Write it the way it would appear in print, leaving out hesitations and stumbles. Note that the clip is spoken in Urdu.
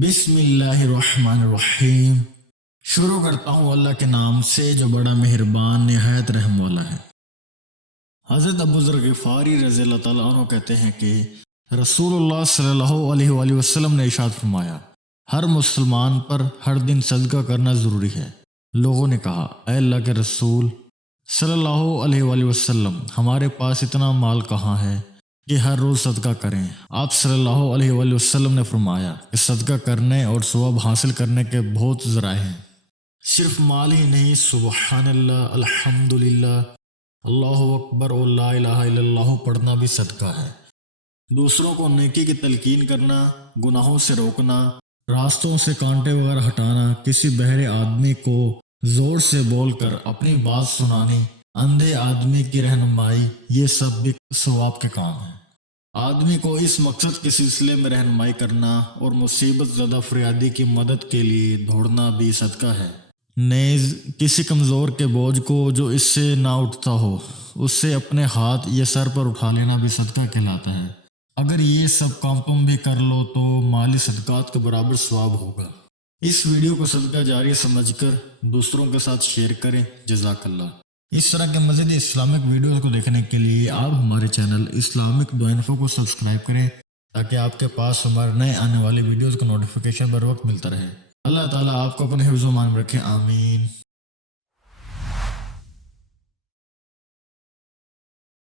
بسم اللہ الرحمن الرحیم۔ شروع کرتا ہوں اللہ کے نام سے جو بڑا مہربان نہایت رحم والا ہے۔ حضرت ابو ذر غفاری رضی اللہ تعالیٰ عنہ کہتے ہیں کہ رسول اللہ صلی اللہ علیہ وآلہ وسلم نے ارشاد فرمایا، ہر مسلمان پر ہر دن صدقہ کرنا ضروری ہے۔ لوگوں نے کہا، اے اللہ کے رسول صلی اللہ علیہ وآلہ وسلم، ہمارے پاس اتنا مال کہاں ہے کہ ہر روز صدقہ کریں؟ آپ صلی اللہ علیہ وآلہ وسلم نے فرمایا کہ صدقہ کرنے اور ثواب حاصل کرنے کے بہت ذرائع ہیں، صرف مال ہی نہیں، سبحان اللہ، الحمدللہ، اللہ اکبر اور لا الہ الا اللہ پڑھنا بھی صدقہ ہے۔ دوسروں کو نیکی کی تلقین کرنا، گناہوں سے روکنا، راستوں سے کانٹے وغیرہ ہٹانا، کسی بہرے آدمی کو زور سے بول کر اپنی بات سنانی، اندھے آدمی کی رہنمائی، یہ سب بھی ثواب کے کام ہیں۔ آدمی کو اس مقصد کے سلسلے میں رہنمائی کرنا اور مصیبت زدہ فریادی کی مدد کے لیے دوڑنا بھی صدقہ ہے۔ نیز کسی کمزور کے بوجھ کو جو اس سے نہ اٹھتا ہو، اس سے اپنے ہاتھ یا سر پر اٹھا لینا بھی صدقہ کہلاتا ہے۔ اگر یہ سب کام تم بھی کر لو تو مالی صدقات کے برابر ثواب ہوگا۔ اس ویڈیو کو صدقہ جاریہ سمجھ کر دوسروں کے ساتھ شیئر کریں، جزاک اللہ۔ اس طرح کے مزید اسلامک ویڈیوز کو دیکھنے کے لیے آپ ہمارے چینل اسلامک دو انفو کو سبسکرائب کریں تاکہ آپ کے پاس ہمارے نئے آنے والے ویڈیوز کا نوٹیفیکیشن بر وقت ملتا رہے۔ اللہ تعالیٰ آپ کو اپنے حفظ و امان میں رکھے، آمین۔